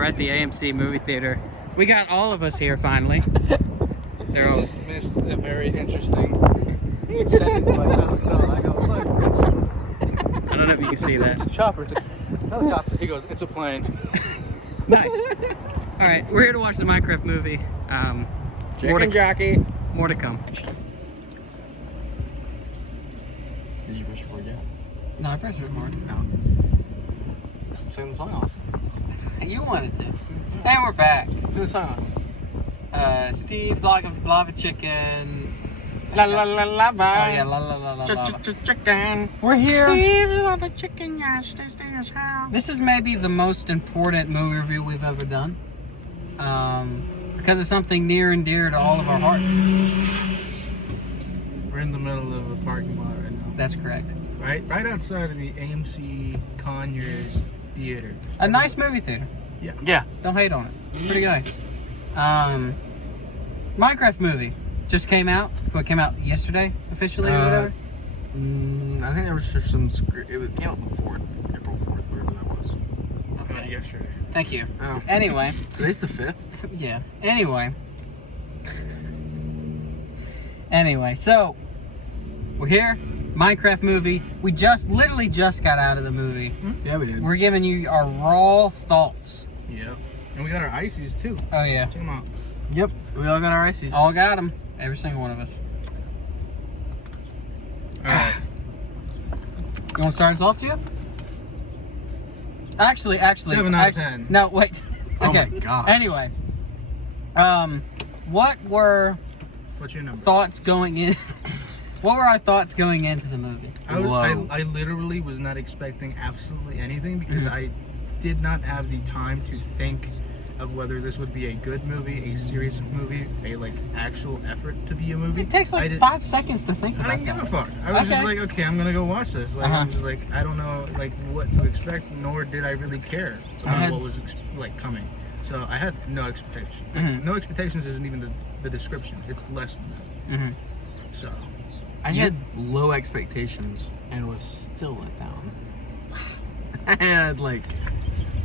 We're at the AMC movie theater. We got all of us here finally. They're all... just missed a very interesting sentence by John. No, I go, look, it's... I don't know if you can see that. It's a chopper. It's a helicopter. He goes, it's a plane. Nice. All right, we're here to watch the Minecraft movie. Chicken jockey. More to come. Did you press record yet? No, I pressed record. No. Sing the song off. You wanted to. And we're back. Sing the song off. Steve's lava chicken. La la la la bye. Oh yeah, la la la la la. Chicken. We're here. Steve's lava chicken. Yes, stay in his house. This is maybe the most important movie review we've ever done. Because it's something near and dear to all of our hearts. We're in the middle of a parking lot right now. That's correct. Right outside of the AMC Conyers Theater. A nice movie theater. Yeah. Don't hate on it. It's pretty nice. Minecraft movie just came out. What came out yesterday officially or whatever? I think there was just some. It came out the 4th, April 4th, whatever that was. Okay. Yesterday. Thank you. Oh. Anyway. Today's the 5th. Yeah. Anyway, so we're here. Minecraft movie. We literally just got out of the movie. Yeah, we did. We're giving you our raw thoughts. Yep. And we got our ices too. Oh yeah. Check them out. Yep. We all got our ices. All got them. Every single one of us. Alright. You want to start us off, Gio? Actually. 7 out of 10. No, wait. Oh Okay. my God. Anyway. What were What's your number? thoughts going in? What were our thoughts going into the movie? I literally was not expecting absolutely anything because I did not have the time to think of whether this would be a good movie, a serious movie, a actual effort to be a movie. It takes 5 seconds to think about I didn't give a that. fuck. I was just Okay. like, okay, I'm gonna go watch this. I'm just like, I don't know what to expect, nor did I really care about what was coming. So I had no expectations. No expectations isn't even the description. It's less than that. So I had low expectations and was still let down. I had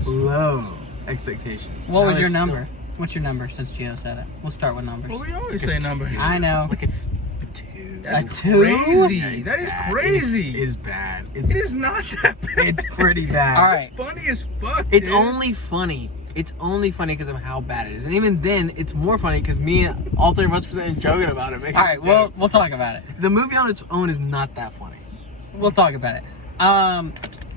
low expectations. What was your number? What's your number since Gio said it? We'll start with numbers. well, we always say numbers. I know. Like a 2. That's A 2? crazy. Yeah, That is bad. crazy. It is bad. It is not that bad. It's pretty bad. All right. It's funny as fuck. It's dude. only funny. It's only funny because of how bad it is. And even then, it's more funny because me and all 3 of us were joking about it. All right, we'll talk about it. The movie on its own is not that funny. We'll talk about it.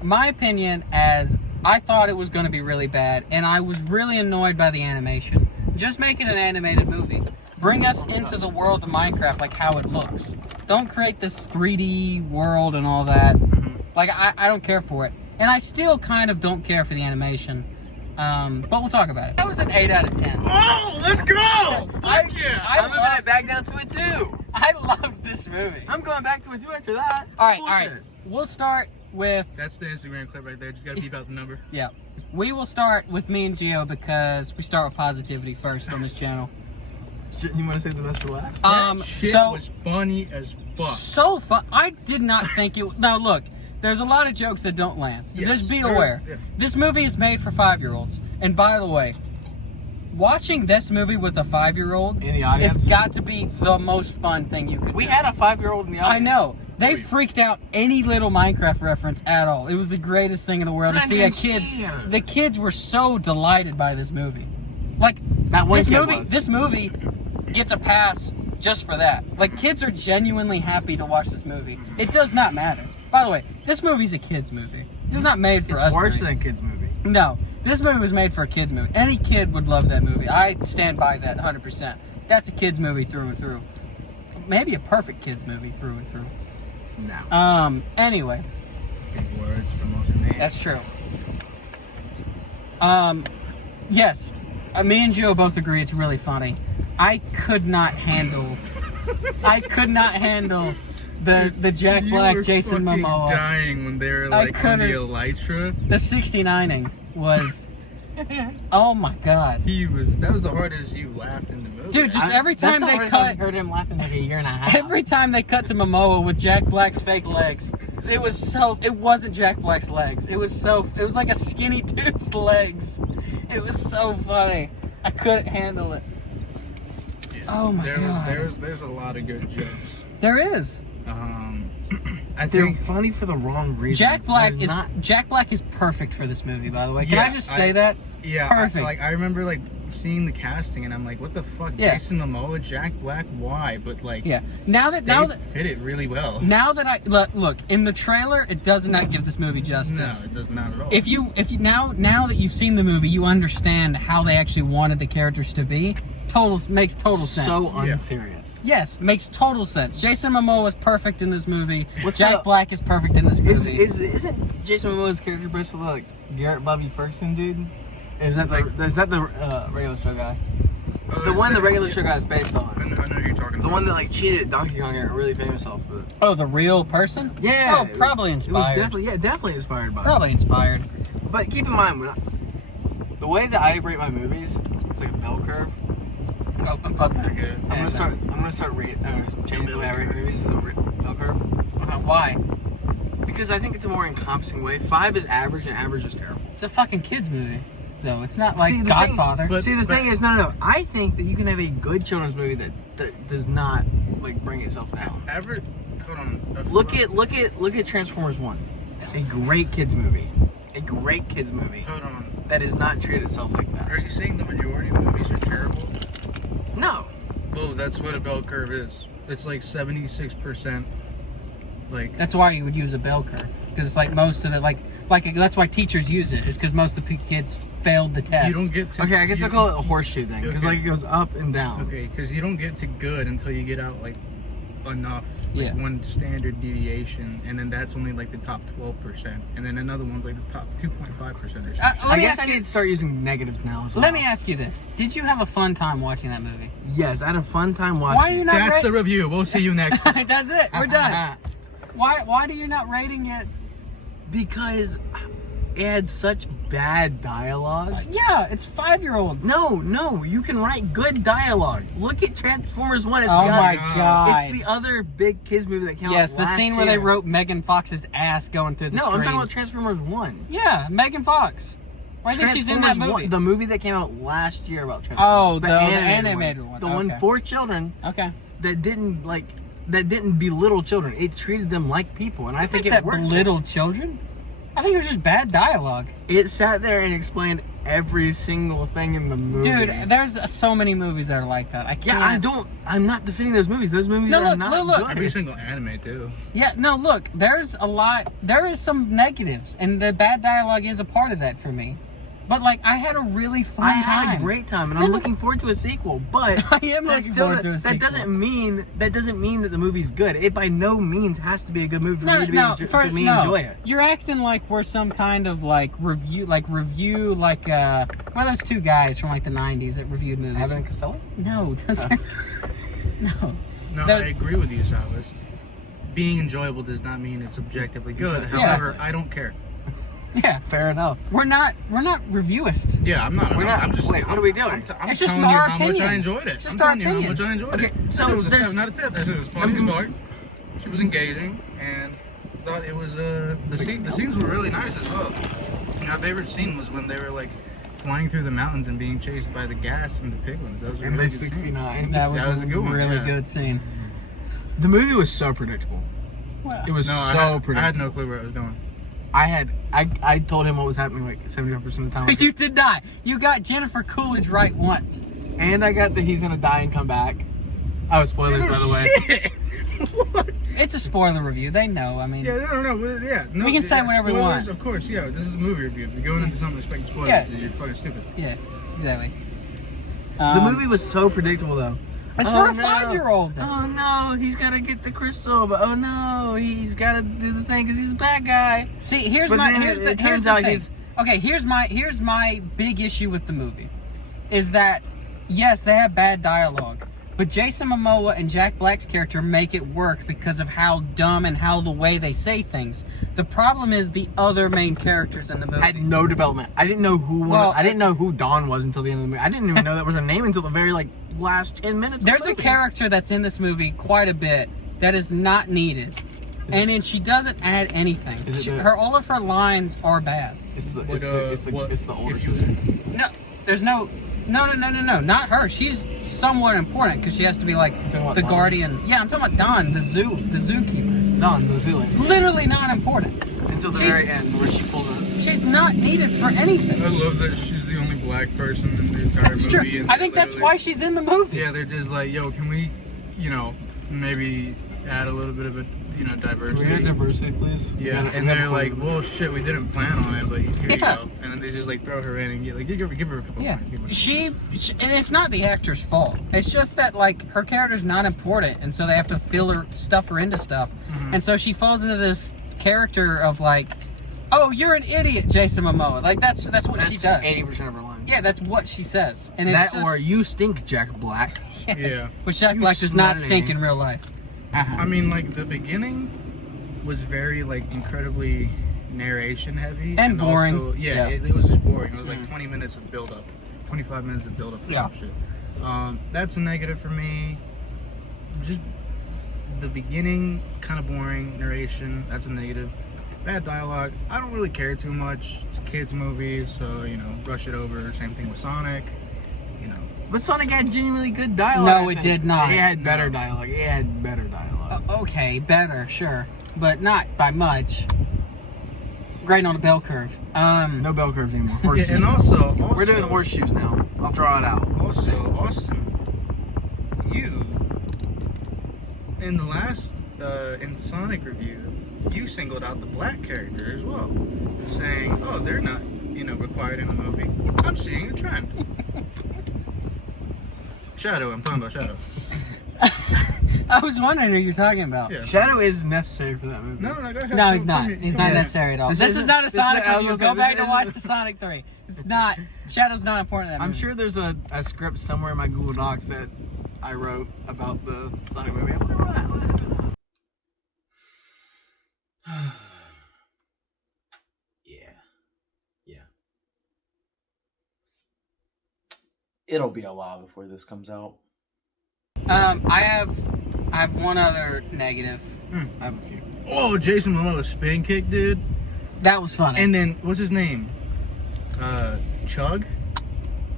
My opinion, as I thought it was going to be really bad, and I was really annoyed by the animation. Just make it an animated movie. Bring us into the world of Minecraft, like how it looks. Don't create this 3D world and all that. I don't care for it. And I still kind of don't care for the animation. But we'll talk about it. That was an 8 out of 10. Oh, let's go! Fuck yeah! I'm moving it back down to a 2. I love this movie. I'm going back to a 2 after that. All right. Bullshit. We'll start with... That's the Instagram clip right there. Just gotta beep out the number. Yeah. We will start with me and Gio because we start with positivity first on this channel. You want to say the best for last? That shit was funny as fuck. So fun. I did not think it... Now, look. There's a lot of jokes that don't land. Yes, Just be aware. yeah. This movie is made for 5-year-olds. And by the way, watching this movie with a 5-year-old In the audience? it's got to be the most fun thing you could We do. had a 5-year-old in the audience. I know. They freaked out any little Minecraft reference at all. It was the greatest thing in the world to see a kid. The kids were so delighted by this movie. That one kid was. This movie gets a pass just for that. Kids are genuinely happy to watch this movie. It does not matter. By the way, this movie's a kid's movie. It's not made for us. It's worse than a kid's movie. No, this movie was made for a kid's movie. Any kid would love that movie. I stand by that 100%. That's a kid's movie through and through. Maybe a perfect kid's movie through and through. No. Anyway. Big words from most man. That's true. Yes. Me and Gio both agree it's really funny. I could not handle the Jack Black, Jason fucking Momoa. dying when they were on the elytra. The 69ing was, oh my god. That was the hardest you laughed in the movie. Dude, just every time I've heard him laughing like a year and a half. every time they cut to Momoa with Jack Black's fake legs, It was so. It wasn't Jack Black's legs. It was like a skinny dude's legs. It was so funny. I couldn't handle it. Yeah. Oh my god. There's a lot of good jokes. There is. They're funny for the wrong reasons. Jack Black is perfect for this movie. By the way, can Yeah, I just say that? Yeah, Perfect. I remember like seeing the casting and I'm like, what the fuck? Yeah. Jason Momoa, Jack Black, why? But like, Yeah. Now that fit it really well. Now that I look in the trailer, it does not give this movie justice. No, it does not at all. If you now that you've seen the movie, you understand how they actually wanted the characters to be. Makes total sense. So unserious. Yes, makes total sense. Jason Momoa is perfect in this movie. What's Jack up? Black is perfect in this movie. Isn't Jason Momoa's character based with like Garrett Bobby Ferguson, dude? Is that the regular show guy? The one the regular show guy is based I on. know who you're talking about. The one that like cheated at Donkey Kong and got really famous off of it. Oh, the real person? Yeah. Oh, probably inspired. It was definitely inspired by it. Probably inspired. But keep in mind, the way that I rate my movies, it's like a bell curve. Oh, I'm Okay. I'm gonna start changing the way I rate movies to the bell curve. Why? Because I think it's a more encompassing way. 5 is average, and average is terrible. It's a fucking kids movie, though. It's not like See, the Godfather. The thing is, no. I think that you can have a good children's movie that does not like bring itself down. Hold on. Look at Transformers 1. A great kids movie. Hold on. That does not treat itself like that. Are you saying the majority of movies are terrible? No. Well, that's what a bell curve is. It's like 76%. Like That's why you would use a bell curve, because it's like most of it, like that's why teachers use it, is because most of the kids failed the test. you don't get to. Okay, I guess I'll call it a horseshoe thing because Okay. like it goes up and down. Okay, because you don't get to good until you get out like enough. Yeah. One standard deviation, and then that's only like the top 12%, and then another one's like the top 2.5% or something. I guess I need to start using negatives now. As well. Let me ask you this: did you have a fun time watching that movie? Yes, I had a fun time watching. Why are you not? That's the review. We'll see you next. That's it. We're done. Why do you not rating it? Because it had such bad dialogue. Yeah, it's 5-year-olds. No, you can write good dialogue. Look at Transformers 1. It's Oh the my other, god. It's the other big kids movie that came out Yes, the last scene where they year. wrote Megan Fox's ass going through the No, screen. I'm talking about Transformers 1. Yeah, Megan Fox. Why do you think she's in that Transformers movie? 1, the movie that came out last year about Transformers. Oh, the animated one. The one Okay. for children Okay. that didn't belittle children. It treated them like people, and I think it that worked. belittled children? I think it was just bad dialogue. It sat there and explained every single thing in the movie. Dude, there's so many movies that are like that. I can't. Yeah, I'm not defending those movies. Those movies No, are look, not look. good. Every single anime too. Yeah, no, look, there's a lot. There is some negatives, and the bad dialogue is a part of that for me. But like, I had a really fun I time. had a great time, and I'm looking forward to a sequel. But I am looking forward to a sequel. That doesn't mean that the movie's good. It by no means has to be a good movie for me to enjoy it. You're acting like we're some kind of like review one of those two guys from like the 90s that reviewed movies. Abbott and Costello? No, those are, no. No, There's- I agree with you, Silas. Being enjoyable does not mean it's objectively good. Exactly. However, I don't care. Yeah, Fair enough. we're not reviewists. Yeah, I'm not. We're not. I'm just. Wait, what are we doing? I'm It's just telling you our how much opinion. I enjoyed it. It's just I'm our telling you how much opinion. I enjoyed it. Okay, so it was a there's- 7 out of 10. It was fun as fuck. She was engaging, and I thought it was the scenes were really nice as well. My favorite scene was when they were like flying through the mountains and being chased by the gas and the piglins. That was a And really Live good scene. 69. That was a good one, really yeah. good scene. The movie was so predictable. Well, It was No, so I had predictable. no clue where I was going. I told him what was happening like 75% of the time. you did not. You got Jennifer Coolidge right once. And I got that he's gonna die and come back. Oh, spoilers, by the way. Shit. What? It's a spoiler review. They know. I mean, Yeah, I don't know. Yeah, no, We can say whatever we spoilers, want. Of course, yeah. This is a movie review. If you're going into something expecting spoilers, Yeah, you're it's- fucking stupid. yeah, exactly. The movie was so predictable, though. It's Oh, for a no. 5-year-old. Though. Oh no, he's gotta get the crystal, but oh no, he's gotta do the thing because he's a bad guy. See, here's But my then here's it the turns here's the out thing. he's- Okay, here's my big issue with the movie, is that yes, they have bad dialogue, but Jason Momoa and Jack Black's character make it work because of how dumb and how the way they say things. The problem is the other main characters in the movie. I had no development. I didn't know who. I didn't know who Dawn was until the end of the movie. I didn't even know that was her name until the very last 10 minutes. There's of the a movie. character that's in this movie quite a bit that is not needed. and then she doesn't add anything. All of her lines are bad. It's the older sister. No, there's no, not her. She's somewhat important because she has to be like the guardian. Yeah, I'm talking about Dawn, the zookeeper. Dawn, the zookeeper. Literally not important. Until the very end, where she pulls it. She's not needed for anything. I love that she's the only black person in the entire movie. True. I think that's why she's in the movie. Yeah, they're just like, yo, can we, maybe add a little bit of a, diversity. Can we add diversity, please? Yeah, and they're like, well, shit, we didn't plan on it, but here you go. And then they just like throw her in and give her a couple points. She, and it's not the actor's fault. It's just that like her character's not important, and so they have to stuff her into stuff, and so she falls into this character of like, oh, you're an idiot, Jason Momoa. Like that's what she does. 80% of her lines. Yeah, that's what she says, and it's or you stink, Jack Black. Yeah. Which Jack Black does not stink in real life. I mean, like, the beginning was very, like, incredibly narration heavy. And boring. Also, it was just boring. It was like 20 minutes of build-up. 25 minutes of build-up for some shit. That's a negative for me. Just the beginning, kind of boring. Narration, that's a negative. Bad dialogue. I don't really care too much. It's a kid's movie, so, brush it over. Same thing with Sonic. But Sonic had genuinely good dialogue. No, it did not. It had better dialogue. Okay, better, sure. But not by much. Great on a bell curve. No bell curves anymore. Horseshoes and also, we're doing horseshoes now. I'll draw it out. Also, Austin, you, in the last, in Sonic review, you singled out the black character as well. Saying, oh, they're not, required in the movie. I'm seeing a trend. Shadow, I'm talking about Shadow. I was wondering who you're talking about. Yeah. Shadow is necessary for that movie. No, go ahead. No, he's not. He's not necessary at all. This is not a Sonic review. Go back and watch the Sonic 3. It's not. Shadow's not important in that movie. I'm sure there's a script somewhere in my Google Docs that I wrote about the Sonic movie. I wonder what happened. Yeah. It'll be a while before this comes out. I have one other negative. I have a few. Oh, Jason Momoa's spin kick, dude. That was funny. And then what's his name? Chug,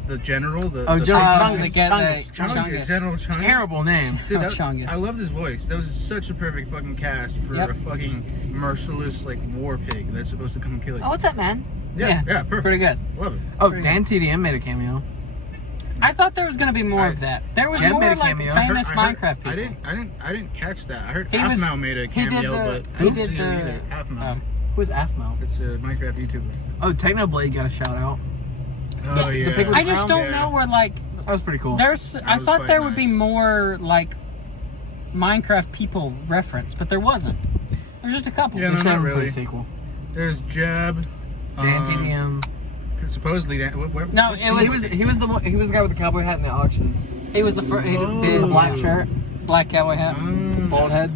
the general. General Chungus. General Chungus. Terrible name. Dude, Chungus. I love his voice. That was such a perfect fucking cast for a fucking merciless like war pig that's supposed to come and kill you. Oh, what's up, man? Yeah, perfect. Pretty good. Love it. Oh, Dan TDM made a cameo. I thought there was gonna be more of that. There was Jen more made a like cameo. famous Minecraft people. I didn't catch that. I heard He was- Aphmau made a he did cameo, the- but he I didn't did see him the- either. Aphmau. Who's Aphmau? It's a Minecraft YouTuber. Oh, Technoblade got a shout out. Oh yeah. pig with I just don't Yeah. know where like That was pretty cool. there's. I was thought quite there would be nice. more like Minecraft people reference, but there wasn't. There's just a couple. Yeah, They're no, saving not for the really. sequel. There's Jab. Dan TDM. Supposedly, No, it was. He was the guy with the cowboy hat in the auction. He was the first. He Oh. did The black shirt, black cowboy hat. bald head.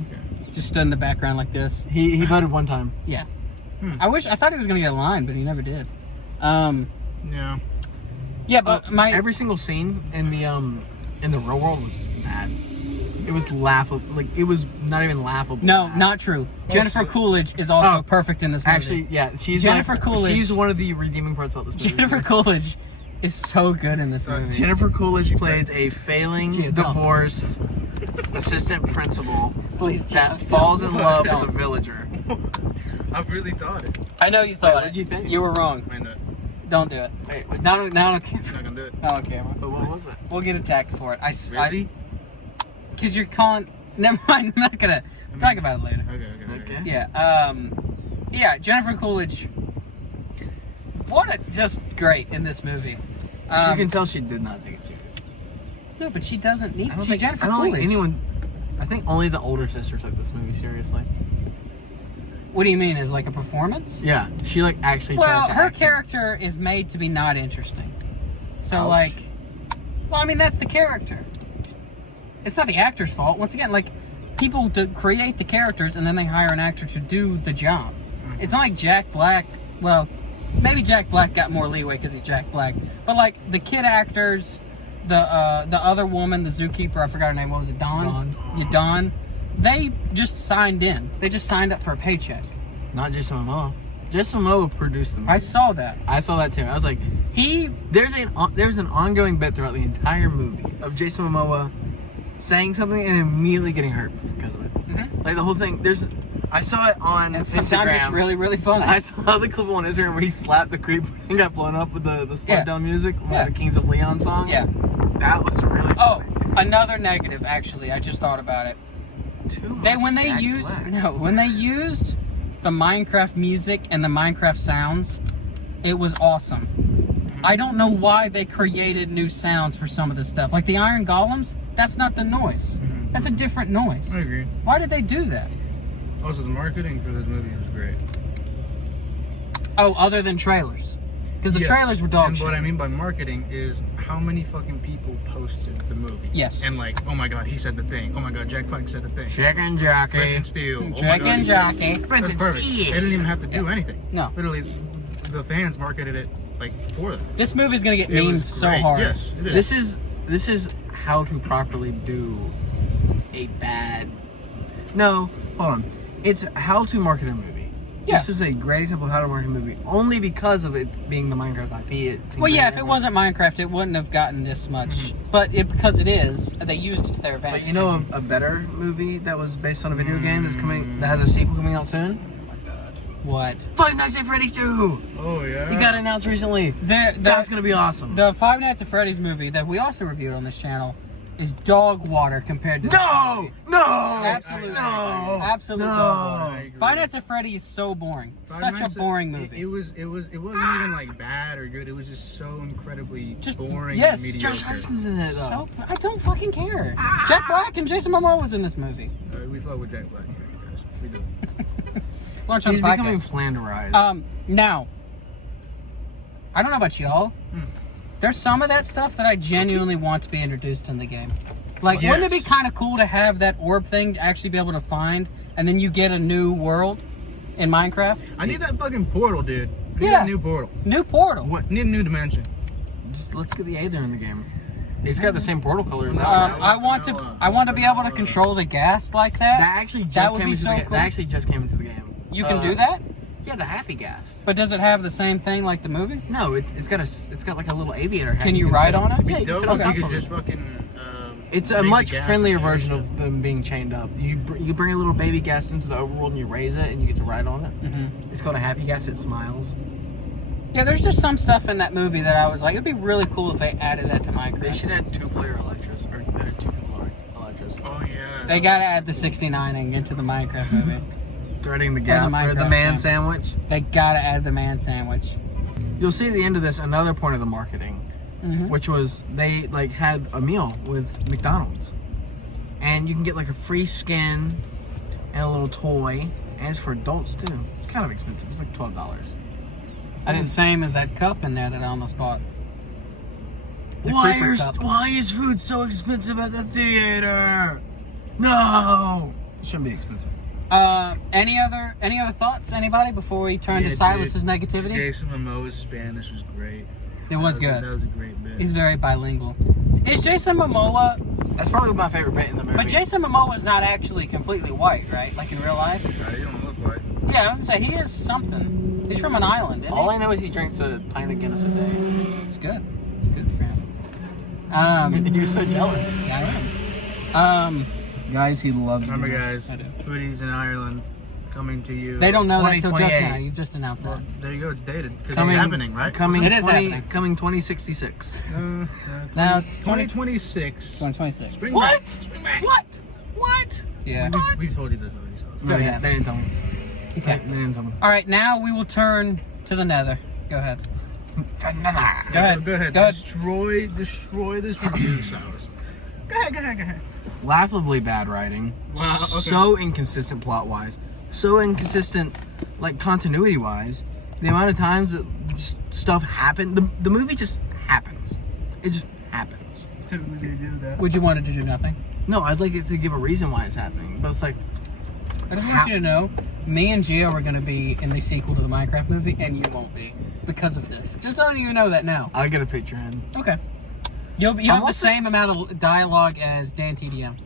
He just stood in the background like this. He voted one time. Yeah. I thought he was gonna get a line, but he never did. Yeah. Yeah, but every single scene in the real world was bad. It was laughable. Like it was not even laughable. No, bad. not true. Jennifer Coolidge is also perfect in this movie. Actually, yeah, she's Jennifer Coolidge. She's one of the redeeming parts about this movie. Jennifer Coolidge is so good in this movie. Jennifer Coolidge plays a failing, divorced assistant principal Please that falls in love with a villager. I really thought it. I know you thought Wait, it. what'd you think? You were wrong. I know. Don't do it. Wait, Not on camera. Not gonna do it. Oh, okay. but what was it? We'll get attacked for it. Really? Because you're calling. Never mind. I'm not gonna talk about it later. Okay. Yeah. Yeah. Jennifer Coolidge. Just great in this movie. You can tell she did not take it serious. No, but she doesn't need. I don't She's Jennifer think Coolidge. anyone. I think only the older sister took this movie seriously. What do you mean? As like a performance? Yeah, she like actually. Well, tried to her act. character is made to be not interesting. So Ouch. like, well, I mean that's the character. It's not the actor's fault. Once again, like people create the characters and then they hire an actor to do the job. It's not like Jack Black. Well, maybe Jack Black got more leeway because he's Jack Black. But like the kid actors, the other woman, the zookeeper, I forgot her name. What was it? Dawn. Dawn. Yeah, Dawn. they just signed in. They just signed up for a paycheck. Not Jason Momoa. Jason Momoa produced the movie. I saw that. I saw that too. I was like, there's an ongoing bit throughout the entire movie of Jason Momoa saying something and immediately getting hurt because of it. Mm-hmm. Like the whole thing. I saw it on And sometimes Instagram. it's really, really funny. I saw the clip on Instagram where he slapped the creep and got blown up with the slowed down music with the Kings of Leon song. Yeah. That was really funny. Another negative, actually, I just thought about it. When they used the Minecraft music and the Minecraft sounds, it was awesome. I don't know why they created new sounds for some of this stuff. Like the Iron Golems, that's not the noise. That's a different noise. I agree. Why did they do that? Also, the marketing for this movie was great. Oh, other than trailers. Because the trailers were dog and shit. what I mean by marketing is how many fucking people posted the movie. Yes. And like, oh my god, he said the thing. Oh my god, Jack Black said the thing. Chicken jockey. Brendan Steele. Jack and Jockey. That's perfect. They didn't even have to do anything. No. Literally, the fans marketed it like for them. This movie's gonna get It memed was so great. hard. Yes, it is. This is how to properly do a bad. No, hold on. It's how to market a movie. Yeah. This is a great example of how to market a movie, only because of it being the Minecraft IP. Well, yeah, if it wasn't Minecraft, it wouldn't have gotten this much. But because it is, they used it to their advantage. But you know a better movie that was based on a video game that's coming, that has a sequel coming out soon? What? Five Nights at Freddy's 2! Oh yeah. You got announced recently. That's gonna be awesome. The Five Nights at Freddy's movie that we also reviewed on this channel is dog water compared to No! Absolutely. No! Absolute No! dog water. I agree. Five Nights at Freddy is so boring. Five Such Nights a at- boring movie. It wasn't even like bad or good. It was just so incredibly Just- boring yes, and Josh mediocre. Hartnett's in it, though. So, I don't fucking care. Jack Black and Jason Momoa was in this movie. We fuck with Jack Black. Yes, we do. Launch on He's the becoming podcast. flanderized. Now, I don't know about y'all. There's some of that stuff that I genuinely want to be introduced in the game. Like, Yes. wouldn't it be kind of cool to have that orb thing to actually be able to find, and then you get a new world in Minecraft? I need that fucking portal, dude. I need Yeah. that new portal. New portal. What? I need a new dimension. Just let's get the Aether in the game. It's got the same portal colors. I want to be able to control the gas like that. That actually just That would came be into so the game. cool. That actually just came into the game. You can do that, Yeah, the happy gas. but does it have the same thing like the movie? No, it's got like a little aviator hat. Can you sit ride on it? Yeah, you can Dope sit on if top you of could it. just fucking. It's a make much the gas friendlier in there. version of them being chained up. You bring a little baby gas into the overworld and you raise it and you get to ride on it. Mm-hmm. It's called a happy gas. It smiles. Yeah, there's just some stuff in that movie that I was like, it'd be really cool if they added that to Minecraft. They should add two-player Electras or two people Electras. Oh yeah. They gotta add the 69ing into the Minecraft movie. Threading the Or gap the or the Minecraft man game. sandwich. They gotta add the man sandwich. You'll see at the end of this another point of the marketing, Mm-hmm. which was they like had a meal with McDonald's, and you can get like a free skin and a little toy, and it's for adults too. It's kind of expensive. It's like $12. It's the same as that cup in there that I almost bought. The creeper cup. Why is food so expensive at the theater? No, it shouldn't be expensive. Any other thoughts, anybody, before we turn Yeah, to Silas's dude. negativity? Jason Momoa's Spanish was great. It was That good. was a great bit. He's very bilingual. Is Jason Momoa? That's probably my favorite bit in the movie. But Jason Momoa is not actually completely white, right? Like in real life? You don't look like. Yeah, I was gonna say he is something. He's from an island, isn't All he? I know is he drinks a pint of Guinness a day. It's good. It's good for him. You're so jealous. Yeah, I am. Guys, he loves Remember, Guinness. guys, I do. Foodies in Ireland coming to you. They don't know that until just 2028. now. You've just announced Well, that. there you go. It's dated because it's Coming, happening, right? Coming, It is 20, happening. coming 2066. Now, 2026. 2026. Spring What? break. Spring break. What? Yeah. We told you this already. So. No, Yeah. they didn't tell me. Okay. They didn't tell me. All right, now we will turn to the Nether. Go ahead. Go ahead. Go ahead. Go ahead. Destroy this review, Silas. Go ahead. Laughably bad writing. Wow, okay. So inconsistent plot wise. So inconsistent, like continuity wise. The amount of times that just stuff happened. The movie just happens. It just happens. They do that. Would you want it to do nothing? No, I'd like it to give a reason why it's happening. But it's like, I just want you to know, me and Gio are going to be in the sequel to the Minecraft movie, and you won't be because of this. Just letting you know that now. I'll get a picture in. Okay. You'll have the also- same amount of dialogue as Dan TDM.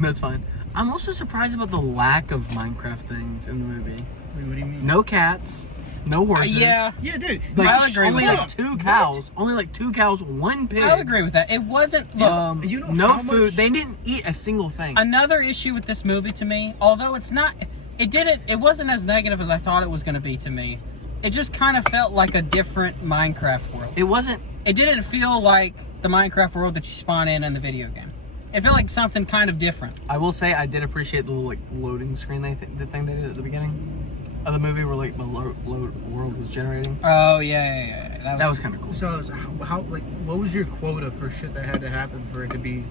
That's fine. I'm also surprised about the lack of Minecraft things in the movie. Wait, what do you mean? No cats, no horses. Yeah. Yeah, dude. I'll agree only with like that. 2 cows. Only like 2 cows, 1 pig. I'll agree with that. It wasn't. Look, You know no how food. much- They didn't eat a single thing. another issue with this movie to me, although it's not, it wasn't as negative as I thought it was going to be to me. It just kind of felt like a different Minecraft world. It wasn't. It didn't feel like the Minecraft world that you spawn in the video game. It felt like something kind of different. I will say I did appreciate the little like loading screen the thing they did at the beginning of the movie where like the world was generating. Oh yeah. That was kind of cool. So how like what was your quota for shit that had to happen for it to be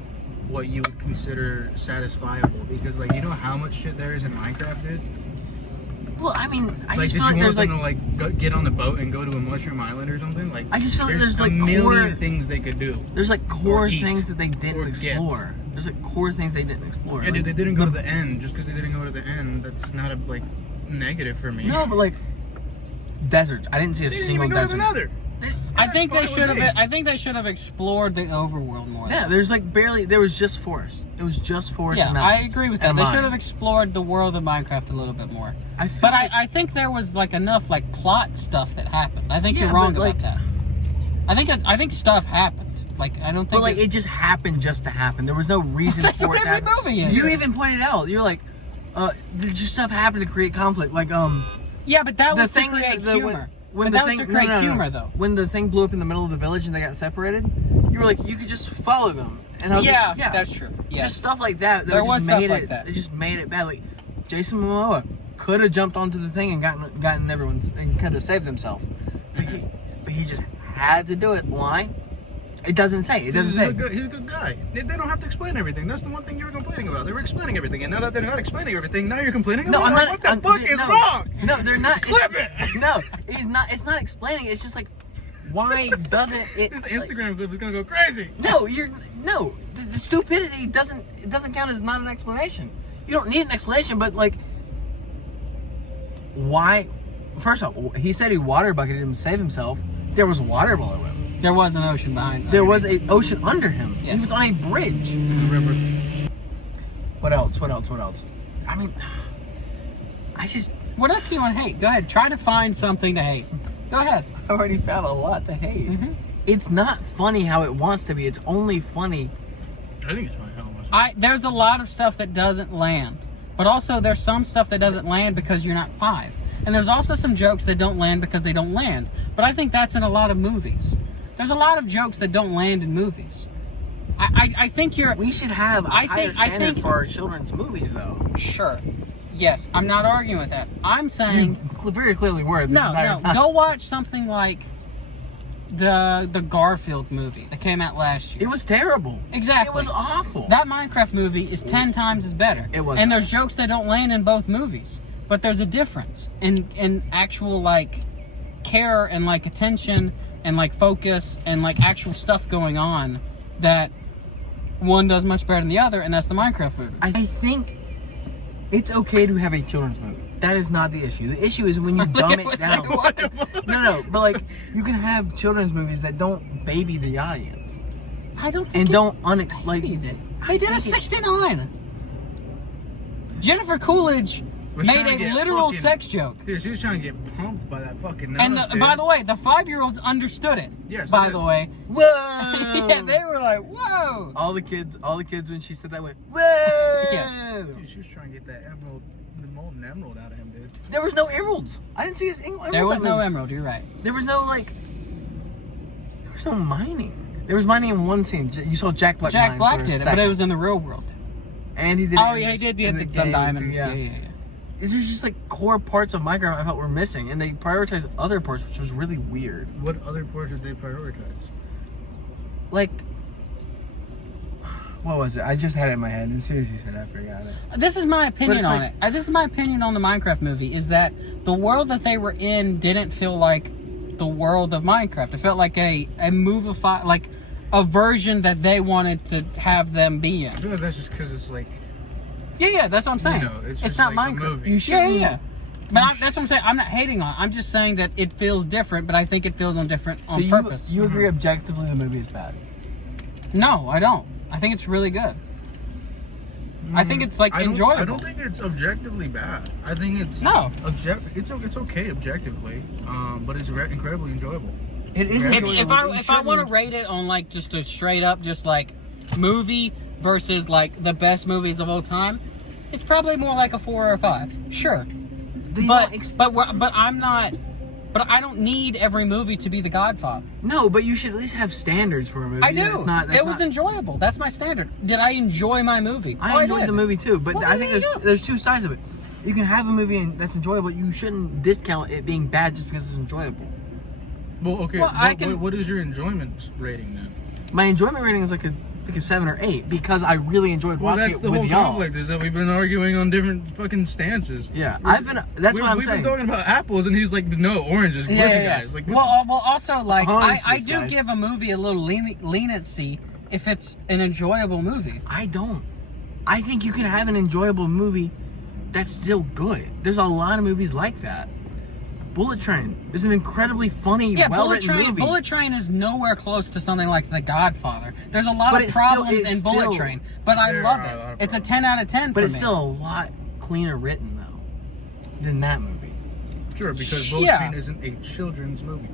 what you would consider satisfiable? Because like you know how much shit there is in Minecraft, dude. Well, I mean, I Like just did feel you like want there's them like to like get on the boat and go to a mushroom island or something? Like I just feel like there's a like million core things they could do. there's like core Or eat, things that they didn't or get. explore. There's like core things they didn't explore. Yeah, like, dude, they didn't go to the end. Just because they didn't go to the end, that's not a like negative for me. No, but like deserts. I didn't see a They didn't single even go to desert. another. I think they That's should fine with have. me. I think they should have explored the overworld more. Yeah, there's like barely. There was just forest. It was just forest. Yeah, and I mountains agree with and that. a They should mine. have explored the world of Minecraft a little bit more. I feel But like, I think there was like enough like plot stuff that happened. I think Yeah, you're wrong but, about like- that. I think stuff happened. Like I don't think. but like it just happened just to happen. There was no reason That's for what it to every happen. movie is. You even pointed out. You're like, just stuff happened to create conflict. Like yeah, but that the was thing to create the, humor. when But the that was thing to create no. humor, though. When the thing blew up in the middle of the village and they got separated, you were like, you could just follow them. And I was Yeah, like, yeah, that's true. Yeah. Just stuff like that. There was just stuff made like it, that. It just made it bad. Like Jason Momoa could have jumped onto the thing and gotten everyone's and could have saved himself, but he just had to do it. Why? It doesn't say. It doesn't say. He's a good guy. They don't have to explain everything. That's the one thing you were complaining about. They were explaining everything, and now that they're not explaining everything, now you're complaining. No, about I'm not. What the I'm- fuck is no, wrong? No, they're not. Clip it. No, he's not. It's not explaining. It's just like, why doesn't it? This like- Instagram clip is gonna go crazy. No, the stupidity doesn't count as not an explanation. You don't need an explanation, but like, why? First off, he said he water bucketed him to save himself. There was water below him. There was an ocean behind. There was an ocean under him. Yes. He was on a bridge. There's a river. What else? I mean, I just What else do you want to hate? Go ahead. Try to find something to hate. Go ahead. already found a lot to hate. Mm-hmm. It's not funny how it wants to be. It's only funny. I think it's my hell. There's a lot of stuff that doesn't land, but also there's some stuff that doesn't land because you're not 5, and there's also some jokes that don't land because they don't land. But I think that's in a lot of movies. There's a lot of jokes that don't land in movies. I think you're We should have a higher standard for our children's movies, though. sure. Yes, I'm not arguing with that. I'm saying You very clearly were. This no. entire time. Go watch something like the Garfield movie that came out last year. It was terrible. Exactly. It was awful. That Minecraft movie is 10 times as better. It was. And there's jokes that don't land in both movies. But there's a difference in actual like care and like attention and like focus and like actual stuff going on that one does much better than the other, and that's the Minecraft movie. I think it's okay to have a children's movie. That is not the issue. The issue is when you dumb it down. No, but like you can have children's movies that don't baby the audience I don't think and it don't babied it. I They did a think it- 69. Jennifer Coolidge Was trying to made a get literal fucking- sex joke. Dude, she was trying to get pumped by that fucking And nose, dude. by the way, the 5-year-olds understood it. Yes, by they the did. way. Whoa! Yeah, they were like, whoa. all the kids when she said that went whoa. Yes. Dude, she was trying to get that emerald, the molten emerald out of him, dude. There was no emeralds. I didn't see his emerald. There was that no movie. emerald, you're right. There was no mining. There was mining in one scene. You saw Jack Black. Jack mine Black for a did it, but second. it was in the real world. And he did. Oh it yeah, in he did in the get some game, diamonds. Yeah. Yeah. There's just like core parts of Minecraft I felt were missing, and they prioritized other parts, which was really weird. What other parts did they prioritize? Like, what was it? I just had it in my head. As soon as you said it, I forgot it. This is my opinion it's on like- it. This is my opinion on the Minecraft movie, is that the world that they were in didn't feel like the world of Minecraft. It felt like a movified, like a version that they wanted to have them be in. I feel like that's just because it's like, Yeah, that's what I'm saying. you know, it's just not like a Minecraft. movie. You shouldn't- Yeah. But that's what I'm saying. I'm not hating on it. I'm just saying that it feels different, but I think it feels on purpose. You agree objectively the movie is bad? No, I don't. I think it's really good. I think it's like enjoyable. I don't think it's objectively bad. I think it's it's okay objectively, but it's incredibly enjoyable. It is. If I want to rate it on like just a straight up just like movie versus like the best movies of all time, it's probably more like a 4 or a 5. Sure, but I'm not. But I don't need every movie to be The Godfather. No, but you should at least have standards for a movie. I do. It was enjoyable. That's my standard. Did I enjoy my movie? I enjoyed the movie too, but I think there's two sides of it. You can have a movie that's enjoyable. You shouldn't discount it being bad just because it's enjoyable. Well, okay. What is your enjoyment rating then? My enjoyment rating is like a 7 or 8 because I really enjoyed watching it with y'all. That's the whole conflict is that we've been arguing on different fucking stances. Yeah, that's what I'm saying. We've been talking about apples and he's like, no, oranges. Listen, guys. Like, well, also like I do give a movie a little leniency if it's an enjoyable movie. I don't. I think you can have an enjoyable movie that's still good. There's a lot of movies like that. Bullet Train is an incredibly funny, well-written movie. Bullet Train is nowhere close to something like The Godfather. There's a lot of problems in Bullet Train, but I love it. It's a 10 out of 10 but it's still a lot cleaner written, though, than that movie. Sure, because Bullet Train isn't a children's movie.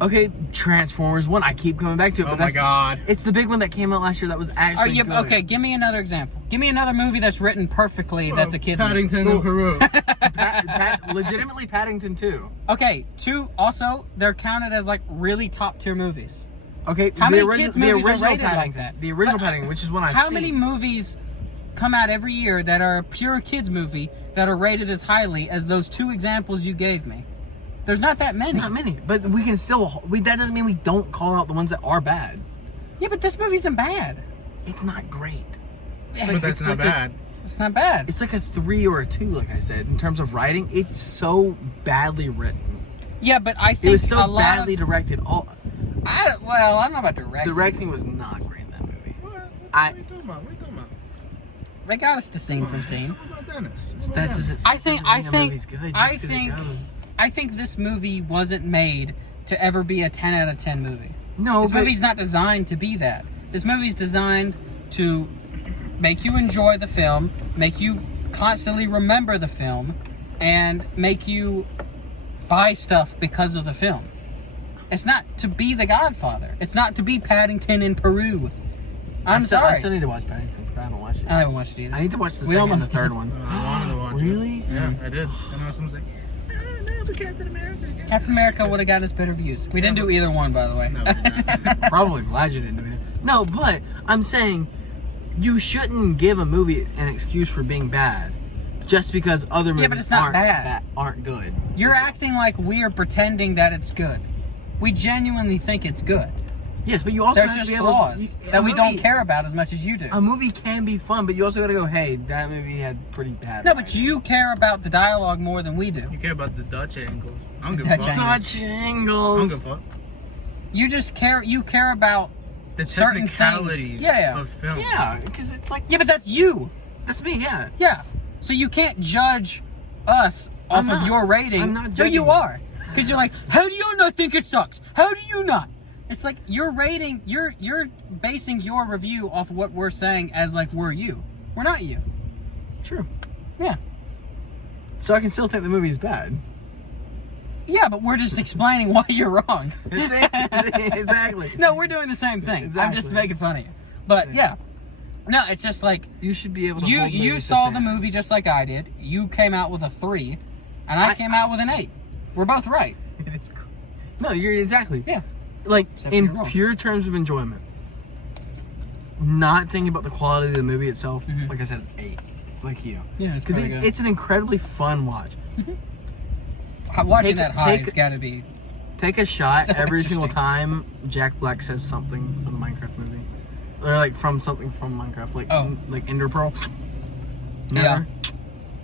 Okay, Transformers 1. I keep coming back to it. Oh my god. It's the big one that came out last year that was actually good. Okay, give me another example. Give me another movie that's written perfectly that's a kid's movie. Paddington in Peru. Legitimately Paddington 2. Okay, 2 also, they're counted as like really top tier movies. Okay, how many kids movies are rated Paddington, like that? The original Paddington, which is one I've seen. How many movies come out every year that are a pure kids movie that are rated as highly as those 2 examples you gave me? There's not that many. Not many, but we can still. That doesn't mean we don't call out the ones that are bad. Yeah, but this movie isn't bad. It's not great. But that's not bad. It's not bad. It's like a 3 or a 2, like I said, in terms of writing. It's so badly written. Yeah, but I think it was so badly directed. I don't know about directing. Directing was not great in that movie. What are you talking about? They got us to scene from scene. What about Dennis? That doesn't. I think this movie wasn't made to ever be a 10 out of 10 movie. No, this movie's not designed to be that. This movie's designed to make you enjoy the film, make you constantly remember the film, and make you buy stuff because of the film. It's not to be The Godfather. It's not to be Paddington in Peru. I'm sorry. I still need to watch Paddington, but I haven't watched it. I haven't watched it either. I need to watch the second and the third one. I wanted to watch it. Really? Yeah, I did. I know someone's like, Captain America. Captain America would have got us better views. We didn't do either one, by the way. No, probably glad you didn't do either. No, but I'm saying you shouldn't give a movie an excuse for being bad just because other movies but it's not aren't good. You're acting like we're pretending that it's good. We genuinely think it's good. Yes, but you also There's have just to be able flaws that we don't care about as much as you do. A movie can be fun, but you also gotta go, hey, that movie had pretty bad No, but you care about the dialogue more than we do. You care about the Dutch angles. I don't give Dutch a fuck. Dutch angles. I don't give a fuck. You just care. You care about the certain technicalities things. of film. Yeah, because it's like... Yeah, but that's you. That's me, yeah. Yeah. So you can't judge us off of your rating. I'm not No, judging you are. Because you're like, how do you not think it sucks? How do you not? It's like you're rating, you're basing your review off of what we're saying as like we're you. We're not you. True. Yeah. So I can still think the movie's bad. Yeah, but we're just explaining why you're wrong. Exactly. No, we're doing the same thing. Exactly. I'm just making fun of you. But yeah. No, it's just like you should be able to. You saw the movie just like I did. You came out with a 3, and I came out with an 8. We're both right. No, you're exactly. Yeah. Like in pure terms of enjoyment, not thinking about the quality of the movie itself. Mm-hmm. Like I said, 8. Like you. Yeah, because it's an incredibly fun watch. Watching that high has got to be. Take a shot so every single time Jack Black says something from the Minecraft movie, or like from something from Minecraft, like Ender Pearl. Yeah.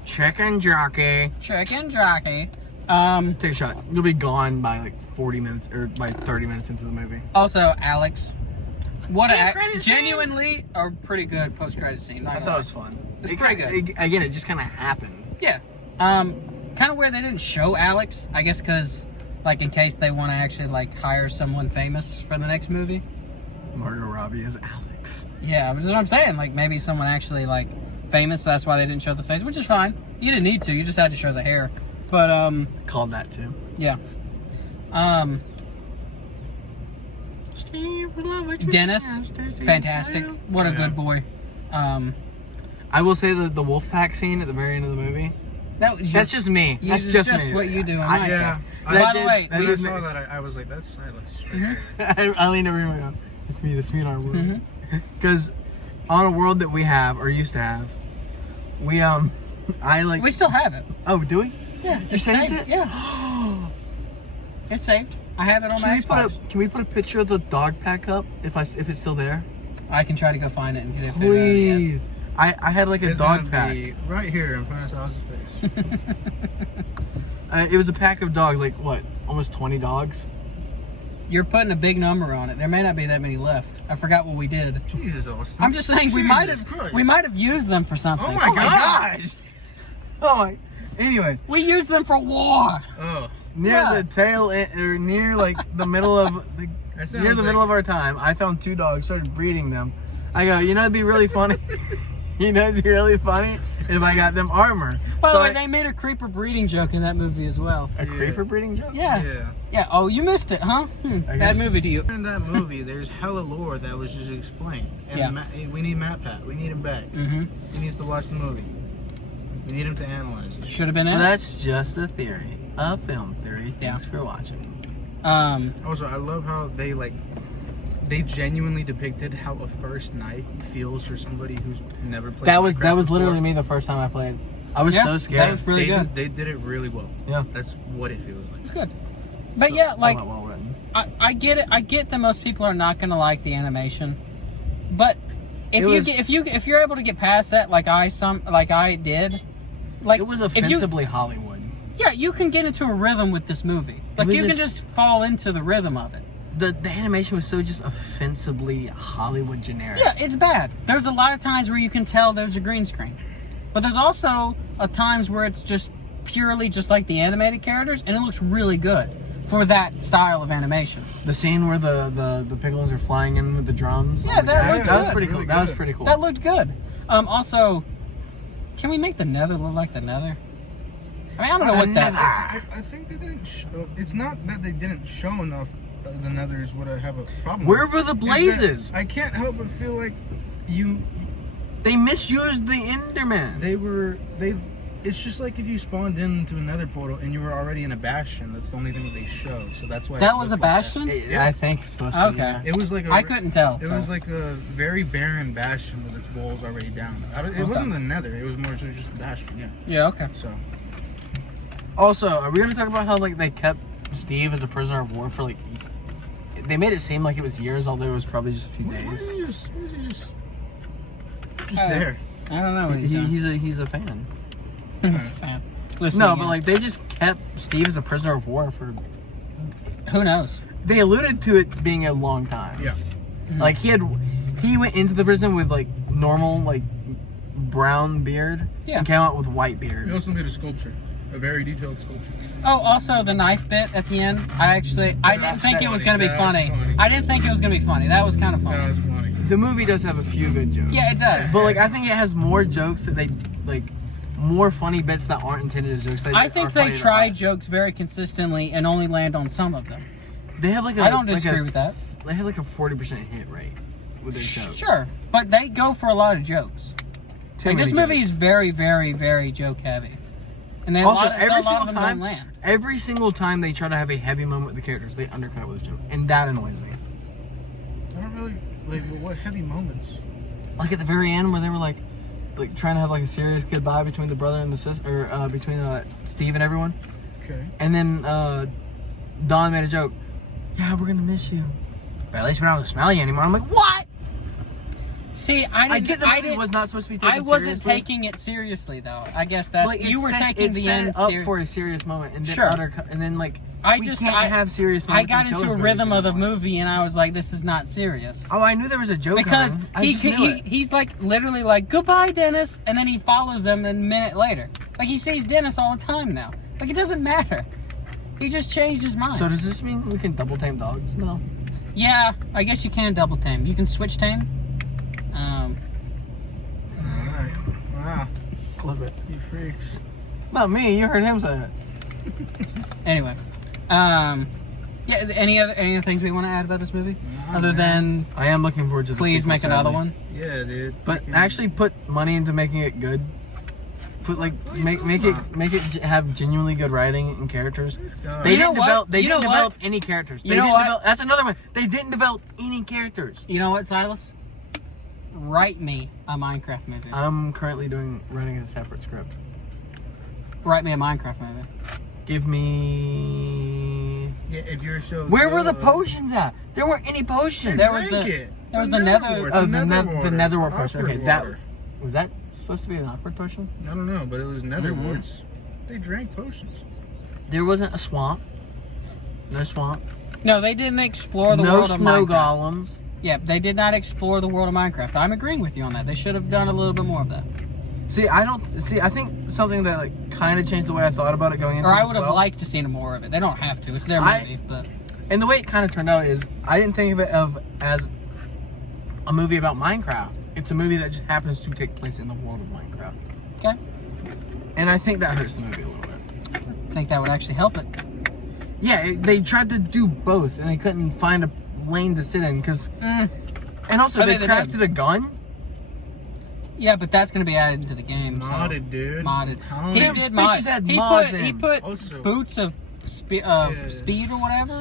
Chicken jockey. Chicken jockey. Take a shot. You'll be gone by like 40 minutes or like 30 minutes into the movie. Also, Alex. What genuinely a pretty good post-credit scene. I thought it was fun. It's pretty good. Again, it just kind of happened. Yeah. Kind of where they didn't show Alex, I guess, because like in case they want to actually like hire someone famous for the next movie. Margot Robbie is Alex. Yeah, that's what I'm saying. Like maybe someone actually like famous, so that's why they didn't show the face, which is fine. You didn't need to. You just had to show the hair. But Called that too. yeah. Steve, Dennis, fantastic. What a good boy. I will say that the wolf pack scene at the very end of the movie. That's just me. That's just me. what you do. Yeah. By the way, When I saw that, I was like, that's Silas. I leaned over and went, it's me, the sweetheart world. Because on a world that we have, or used to have, we still have it. Oh, do we? Yeah, You it's saved saved. it? Yeah, it's saved. I have it on my Xbox. Can we put a picture of the dog pack up if it's still there? I can try to go find it and get it. Please. Yes. I had like a It's dog gonna pack. be right here in front of Silas's face. It was a pack of dogs, like what? Almost 20 dogs. You're putting a big number on it. There may not be that many left. I forgot what we did. Jesus, Austin. I'm just saying we might have used them for something. Oh my gosh. Oh my. Anyways, We used them for war. Oh. near the tail end, or near like the middle of That near the sounds middle of our time, I found 2 dogs, started breeding them. I go, it'd be really funny. It'd be really funny if I got them armor. By the So way, they made a creeper breeding joke in that movie as well. a creeper breeding joke? Yeah. Yeah. Oh, you missed it, huh? I Bad guess- movie to you. In that movie, there's hella lore that was just explained. And Yeah. we need Matt Pat. We need him back. Mm-hmm. He needs to watch the movie. We need him to analyze it. Should have been Well, in. that's just a theory. A film theory. Yeah. Thanks for watching. Also, I love how they genuinely depicted how a first night feels for somebody who's never played. That was Minecraft literally before. me the first time I played. I was Yeah, so that scared. was really good. They did it really well. Yeah. That's what it feels like. It's good. But yeah, like Somewhat well written. I get it. I get that most people are not gonna like the animation, but if if you're able to get past that, like I did, like It was if you- offensively Hollywood. yeah, you can get into a rhythm with this movie. Like was you can just- just fall into the rhythm of it. The animation was so just offensively Hollywood generic. Yeah, it's bad. There's a lot of times where you can tell there's a green screen, but there's also times where it's just purely just like the animated characters, and it looks really good for that style of animation. The scene where the piglins are flying in with the drums. Yeah, that looked was good. pretty cool. Really That was good. pretty cool. That looked good. Also, can we make the Nether look like the Nether? I mean, I don't know what that. I think they didn't. It's not that they didn't show enough. The Nethers would have a problem. Where with. were the It's that blazes? I can't help but feel like They misused the Enderman. It's just like if you spawned into another portal and you were already in a bastion. That's the only thing that they show. So that's why That it was a looked like that. bastion. I think it's supposed to be. Okay. Yeah. It was like I couldn't tell. It was like a very barren bastion with its walls already down. It wasn't the Nether. It was more so just a bastion. Yeah. Yeah. Okay. So Also, are we gonna talk about how like they kept Steve as a prisoner of war for like? They made it seem like it was years, although it was probably just a few why days. is he just Oh. there? I don't know what he's doing. He's a fan. He's a fan. Listening No, but in. like they just kept Steve as a prisoner of war for. Who knows? They alluded to it being a long time. Yeah. Like he went into the prison with like normal like brown beard. Yeah. And came out with white He beard. also made a sculpture, a very detailed sculpture. Oh, also the knife bit at the end. I didn't think it was gonna be That's funny. funny. I didn't think it was gonna be funny. That was kind of That funny. was funny. The movie does have a few good jokes. Yeah, it does. But like I think it has more jokes that they like more funny bits that aren't intended as jokes. That I are think funny they to tried watch. jokes very consistently and only land on some of them. They have like a I don't like disagree a- with that. They have like a 40% hit rate with their jokes. Sure, but they go for a lot of jokes. Too Like, this many movie is jokes. very, very, very joke heavy, and then Also, a lot of every them single don't time, land. every single time they try to have a heavy moment with the characters, they undercut it with a joke, and that annoys me. I don't really like what heavy moments. Like at the very end where they were like trying to have like a serious goodbye between the brother and the sister, or between Steve and everyone, Okay. and then Don made a joke. Yeah, we're gonna miss you, but at least we don't have to smell you anymore. I'm like, what? See, I get the movie was not supposed to be taken I wasn't seriously. taking it seriously though. I guess that's But you were taking it the set end it up serious. for a serious moment, and then Sure. and then like I we just can't have serious I moments. got in into a children's rhythm movies of the anymore. movie, and I was like, "This is not serious." Oh, I knew there was a joke Because coming. I just knew it. he's like literally like goodbye Dennis, and then he follows them a minute later. Like he sees Dennis all the time now. Like it doesn't matter. He just changed his mind. So does this mean we can double tame dogs? No. Yeah, I guess you can double tame. You can switch tame. Alright. Well, Clip it. You freaks. Not me. You heard him say it. Anyway, yeah. Is any other things we want to add about this movie, other than I am looking forward to the please sequel, make another sadly. one? Yeah, dude. But Freaking- actually, put money into making it good. Put like make it have genuinely good writing and characters. This guy- They You know didn't what? develop. They You know didn't what? develop any characters. You They know didn't what? develop. That's another one. They didn't develop any characters. You know what, Silas? Write me a Minecraft movie. I'm currently writing a separate script. Write me a Minecraft movie. Give me. Yeah, if you're so. Where were the good- potions at? There weren't any potions. There was Drink the- it. there was the nether- Oh, the netherwort. netherwort potion. Okay, Awkward that water. was that supposed to be an awkward potion? I don't know, but it was nether warts. They drank potions. There wasn't a swamp. No swamp. No, they didn't explore the No world of snow Minecraft. golems. Yeah, they did not explore the world of Minecraft. I'm agreeing with you on that. They should have done a little bit more of that. See, I think something that like kind of changed the way I thought about it going into Or I it as would have well. liked to see more of it. They don't have to. It's their I- movie, but And the way it kind of turned out is I didn't think of it as a movie about Minecraft. It's a movie that just happens to take place in the world of Minecraft. okay. And I think that hurts the movie a little bit. I think that would actually help it. Yeah, they tried to do both and they couldn't find a lane to sit in because. And also, Oh, they they crafted did. a gun. Yeah, but that's going to be added into the game. Modded, dude. Modded. How He many- did bitches mod. had He mods put he in. put Also- boots of speed or whatever.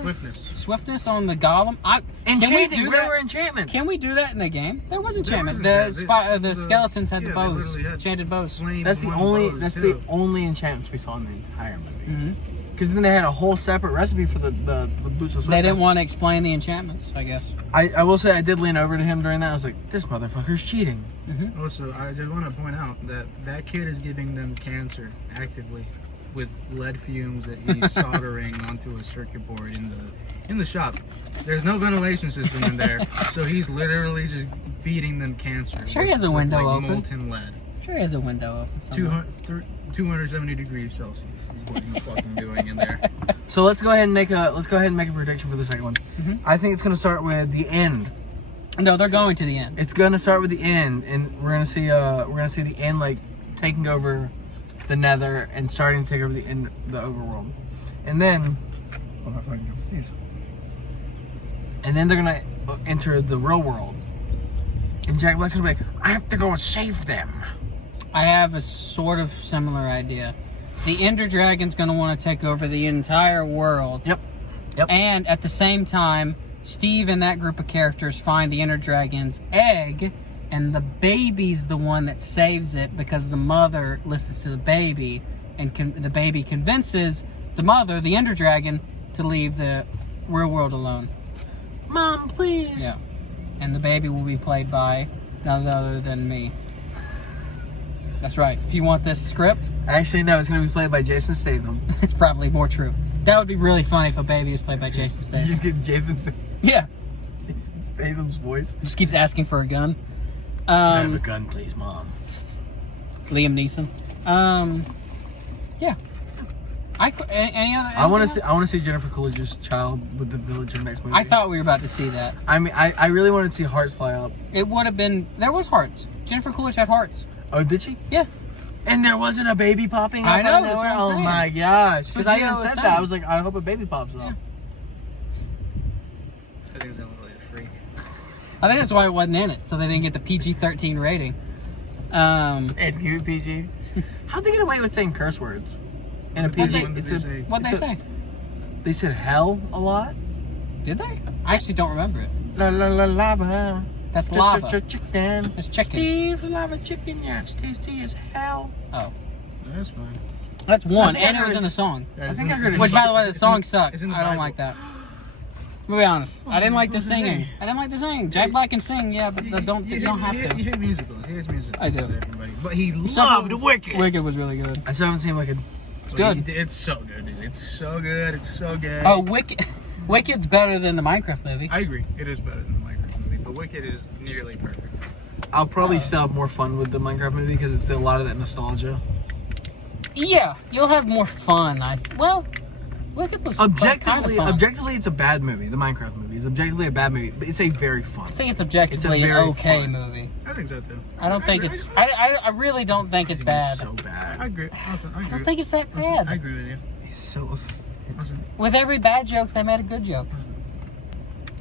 Swiftness. On the golem. Can we Enchanting. do Where that? were enchantments? Can we do that in the game? There was enchantments. There The was enchantments. the skeletons had the yeah, they bows, literally had enchanted bows. flame That's the one only. bows, That's too. the only enchantments we saw in the entire movie. Mhm. Because then they had a whole separate recipe for the boots of swiftness. They didn't want to explain the enchantments, I guess. I will say I did lean over to him during that. I was like, this motherfucker's cheating. Also, I just want to point out that that kid is giving them cancer actively with lead fumes that he's soldering onto a circuit board in the shop. There's no ventilation system in there, so he's literally just feeding them cancer. Sure he has a window like open. molten lead. Sure, he has a window open. somewhere. 270 degrees Celsius is what he's fucking doing in there. So let's go ahead and make a prediction for the second one. I think it's gonna start with the end. No, they're going to the end. It's gonna start with the end, and we're gonna see the end like taking over the Nether and starting to take over the overworld, and then they're gonna enter the real world, and Jack Black's gonna be like, I have to go and save them. I have a sort of similar idea. The Ender Dragon's going to want to take over the entire world. Yep. And at the same time, Steve and that group of characters find the Ender Dragon's egg, and the baby's the one that saves it because the mother listens to the baby, and the baby convinces the mother, the Ender Dragon, to leave the real world alone. Mom, please. Yeah. And the baby will be played by none other than me. That's right. If you want this script, Actually, no, it's gonna be played by Jason Statham. it's probably more true. That would be really funny if a baby was played by Jason You Statham. just get Jason Yeah. Statham's voice. Just keeps asking for a gun. Can I have a gun, please, Mom? Liam Neeson. Yeah. Any other? I want anything to see Jennifer Coolidge's child with the villager next movie. I thought we were about to see that. I mean, I really wanted to see hearts fly up. It would have been. There was hearts. Jennifer Coolidge had hearts. Oh, did she? Yeah. And there wasn't a baby popping up I know, out of that's nowhere? what I'm Oh saying. my gosh. Because That's I what even Gio said was that. saying. I was like, I hope a baby pops up. Yeah. I think it's really a freak. I think that's why it wasn't in it, so they didn't get the PG-13 rating. And keep it PG. How'd they get away with saying curse words? In a PG. When did It's they a, say- What'd they it's a- say? They said hell a lot. Did they? I actually don't remember it. La la la lava. That's lava. Chicken. It's chicken. Steve, lava chicken. Yeah, it's tasty as hell. Oh. That's fine. That's one, I think I and it was heard- in the song. I think I heard it. Which, by the way, the It's in- song sucks. it's in the I don't Bible. like that. To be honest, I didn't like the what's his singing. name? I didn't like the singing. Jack Black can sing, yeah, but you don't have You to. hate musicals. He hates musicals. I do. Everybody. But he Except loved for Wicked. Wicked was really good. I still haven't seen Wicked. good. It's so good, dude. It's so good. It's so good. Oh, Wicked's better than the Minecraft movie. I agree. It is better than the Minecraft movie, but Wicked is nearly perfect. I'll probably still have more fun with the Minecraft movie because it's still a lot of that nostalgia. Yeah, you'll have more fun. Wicked was kind of Objectively, fun. objectively, it's a bad movie. The Minecraft movie is objectively a bad movie, but it's a very fun. I think it's objectively an very okay fun. movie. I think so too. I don't think it's. I really don't think it's bad. It's so bad. I agree. Listen, I I agree. don't think it's that Listen, I bad. agree with you. It's so. Listen, With every bad joke, they made a good joke.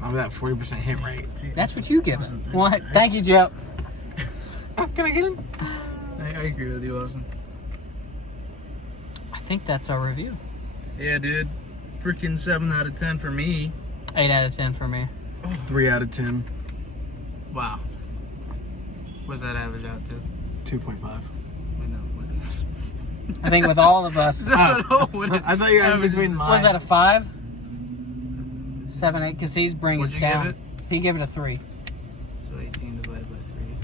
Oh, that 40% hit rate. That's what you give it. Well, thank you, Joe. Can I get in? I agree with you, Austin. I think that's our review. Yeah, dude. Freaking 7 out of 10 for me. 8 out of 10 for me. 3 out of 10. Wow. What's that average out to? 2.5. Wait, no. What? I think with all of us. I thought you were between mine. Was that a 5? 7, 8, because he's bringing us What'd you give down. it? He gave it a 3. So 18 divided by 3.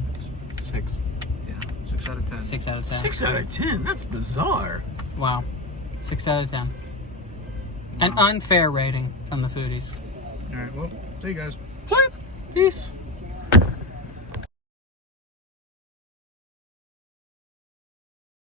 That's, 6. yeah, 6 out of 10. 6 out of 10. 6 out of 10? That's bizarre. Wow. 6 out of 10. An unfair rating from the Foodies. Alright, well, see you guys. Sweet. Peace.